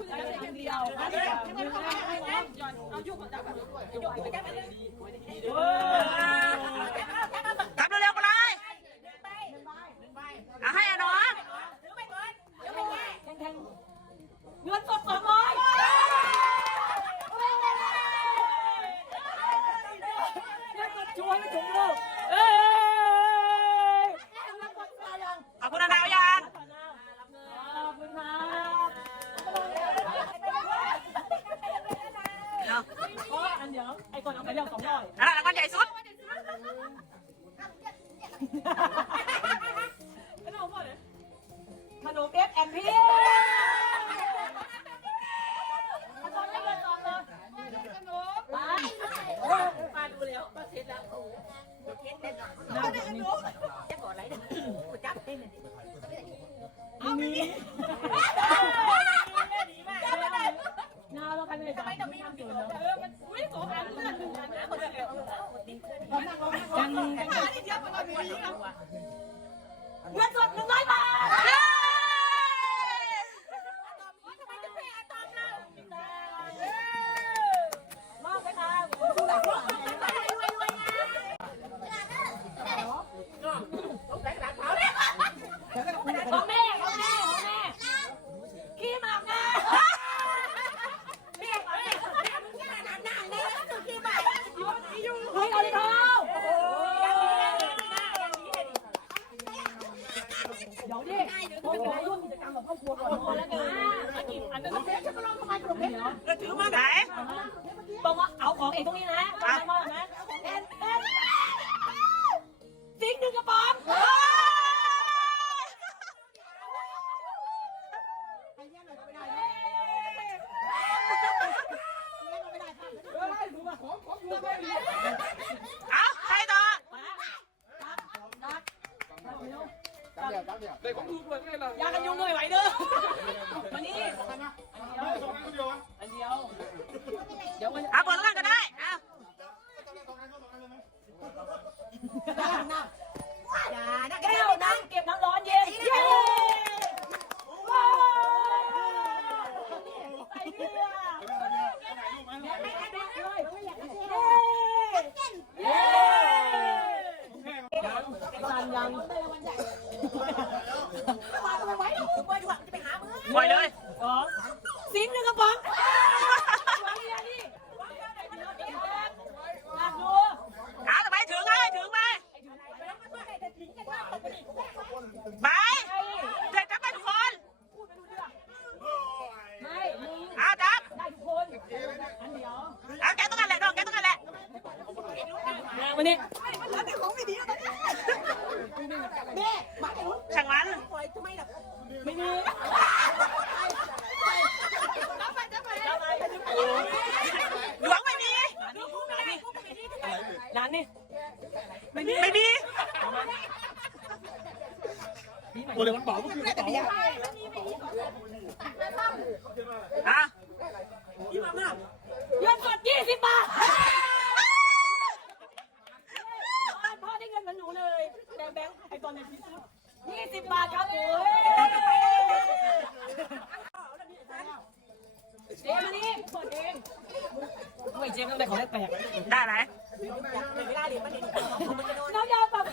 ก้ไปเลยกลับเร็วๆกันเลยเอาให้อะน้อง เงินสดสองร้อยเงินสดช่วยไม่ถึงลูกเอ้ย ขอบคุณนะดาวยัง ขอบคุณครับ เอา เพราะอันเดียวไอ้คนเอาไปเรียกสองร้อยเอารางวัลใหญ่สุดขนมเอฟแอนพีขนมไม่เกินสองเลยป้าป้าดูแล้วป้าเช็ดแล้วน้ำแบบนี้เอามีน้าเราใครไม่ได้ทำไมต้องมีมันเกินเออมันอุ้ยสองอันเลือดหนึ่งอันนะคนเดียวยังยังเงินสดหนึ่งร้อยบาท มอบไปค่ะของแม่ของแม่ของแม่ขี้หมากนะแม่ของแม่เฮ้ยเอาเลยเท้าเดี๋ยวดิโอ้ยร่วมกิจกรรมกับครอบครัวก่อนแล้วกันอันนั้นฉันก็ลองทำไมกลุ่มเดี๋ยว ถือมาไหนบอกว่าเอาของเองตรงนี้นะเอามานะเอ็นเอ็นติ๊กหนึ่งกระป๋องของของดูไปเอาใครต่อยากันยุงหน่อยไหวเด้อมานี่อันเดียว เดี๋ยวมัน เอาเปิดแล้วกันก็ได้เอา แก้วน้ำเก็บน้ำร้อนเย็นเย้ว้าวไปเรือเย้ สันยังปล่อยเลยสองสิงหนึ่งกระป๋องวางเรียนี่อยากดูเอาทำไมถึงไงถึงไหมไปเด็กจับไปทุกคนไม่มึงเอาจับได้ทุกคนอันเดียวเอาแกต้องกันแหละน้องแกต้องกันแหละวันนี้ ช่างมันไม่มีหลวงไม่มีร้านนี่ไม่มีไม่มีโอ้เดียวมันเป๋าก็คือเป๋าอะเงินสดยี่สิบบาทพ่อได้เงินเหมือนหนูเลยแต่แบงค์ไอ้ตอนในที่สุดยี่สิบบาทครับโอ้ย เจ๊มานี่กดเองไม่เจ๊ก็ได้ของแปลกได้ไหมไม่ได้ดิมัน้องยาวปรับ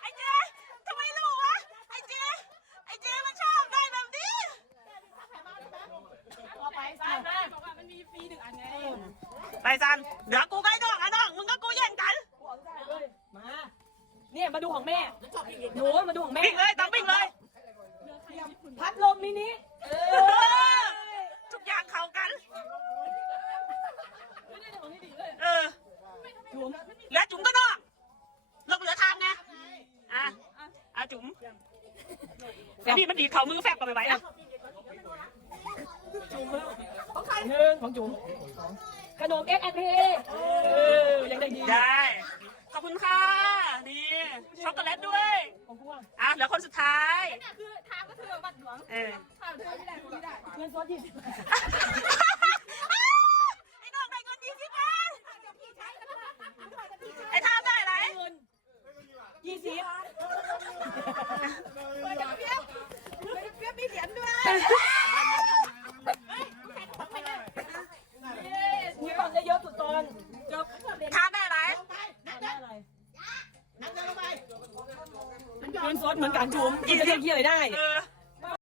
ไอเจ๊ทำไมรู้วะไอเจ๊ไอเจ๊มันชอบได้แบบนี้ต่อไปสามันมีฟีดึงอันนี้ไปซันเดี๋ยวกูใกล้น้องอะน้องมึงกับกูแย่งกันมาเนี่ยมาดูของแม่หนูมาดูของแม่วิ่งเลยต้องวิ่งเลยพัดลมมินิเอ เอ อ อทุกอย่างเข้ากัน เออ จุ๋ม เหลือจุ๋มก็นอกเราเหลือทางไงอะอะจุ๋มไอ้นี่มันดีดเข่ามือแฟบกันไปไหวอะหนึ่งของจุ๋มขนมเอ็กแอนพีเออยังได้ดีได้ขอบคุณค่ะนี่ช็อกโกแลตด้วยของกูอะอะเหลือคนสุดท้ายคือทางก็เธอบัตรหลวงเออ ทางเธอไม่ได้ไม่ได้เงินสดยี่สิบไอ้น้องได้เงินยี่สิบบาทไอ้ท่าได้ไหนเงินยี่สิบ เปรี้ยวเปรี้ยวมีเหรียญด้วย นจบ ทานได้ไหม เงินสดเหมือนกันจุ๋มกินจะเที่ยวอะไรได้ เออ